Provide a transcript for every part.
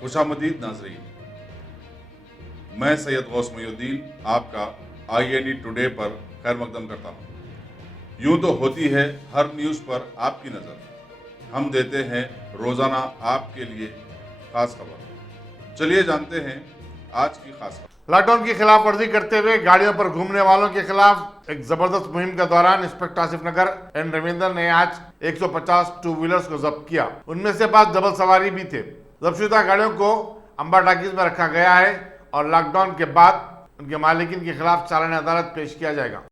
खुशामदीद नाजरीन, मैं सैयद गौस मोइनुद्दीन आपका INE टुडे पर खैर मकदम करता हूँ। यूं तो होती है हर न्यूज़ पर आपकी नज़र, हम देते हैं रोज़ाना आपके लिए खास खबर। चलिए जानते हैं आज की खास खबर। लॉकडाउन की खिलाफ वर्जी करते हुए गाड़ियों पर घूमने वालों के खिलाफ एक जबरदस्त मुहिम के दौरान इंस्पेक्टर आसिफ नगर एन रविंदर ने आज 150 टू व्हीलर्स को जब्त किया। उनमें से 5 डबल सवारी भी थे। जब्तशुदा गाड़ियों को अंबा टाकीज में रखा गया है और लॉकडाउन के बाद उनके मालिकिन के खिलाफ चालान अदालत पेश किया जाएगा।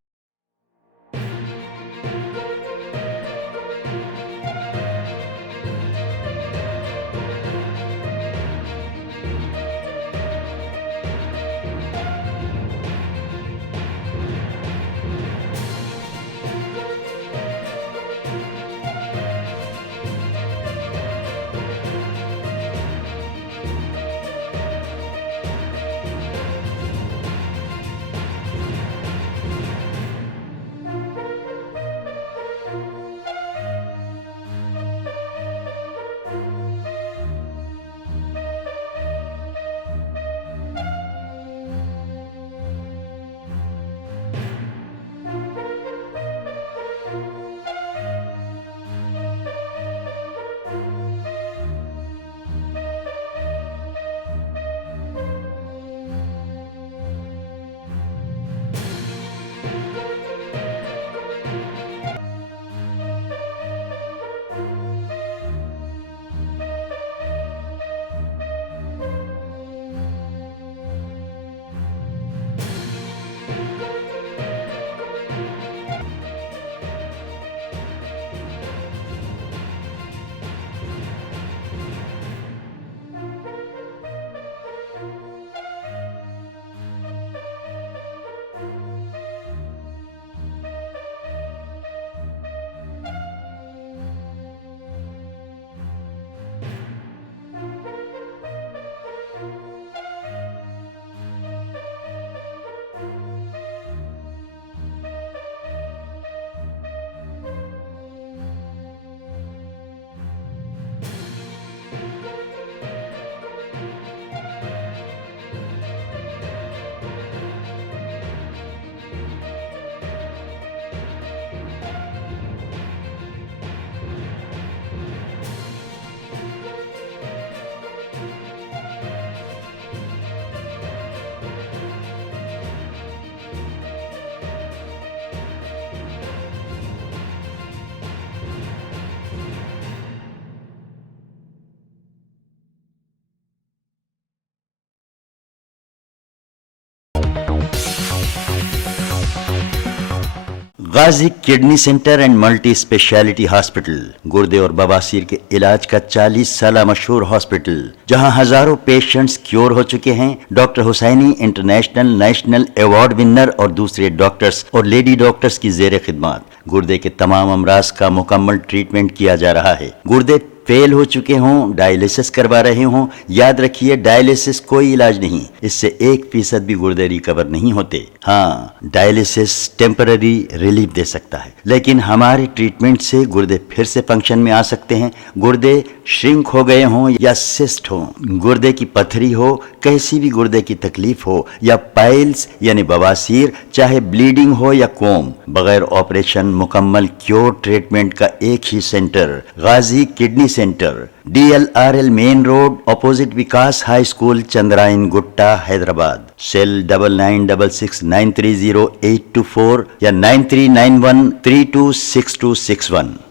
Ghazi kidney centre and multi speciality hospital गुर्दे और बवासीर के इलाज का 40 साल मशहूर हॉस्पिटल, जहां हजारों पेशेंट्स क्योर हो चुके हैं। Doctor Husaini international national award winner और दूसरे डॉक्टर्स और लेडी डॉक्टर्स की जेर खिदमत गुर्दे के तमाम अमराज का मुकम्मल ट्रीटमेंट किया जा रहा है। गुर्दे फेल हो चुके हों, डायलिसिस करवा रहे हों, याद रखिए डायलिसिस कोई इलाज नहीं, इससे 1% भी गुर्दे रिकवर नहीं होते। हाँ, डायलिसिस टेम्पररी रिलीफ दे सकता है, लेकिन हमारे ट्रीटमेंट से गुर्दे फिर से फंक्शन में आ सकते हैं। गुर्दे श्रिंक हो गए हों या सिस्ट हो, गुर्दे की पथरी हो, कैसी भी गुर्दे की तकलीफ हो या पाइल्स यानी बवासीर, चाहे ब्लीडिंग हो या कोम, बगैर ऑपरेशन मुकम्मल क्योर ट्रीटमेंट का एक ही centre, Ghazi kidney centre, DLRL main road, opposite Vikas high school, Chandrayangutta, Hyderabad. Cell 9966930824 या 9391326261।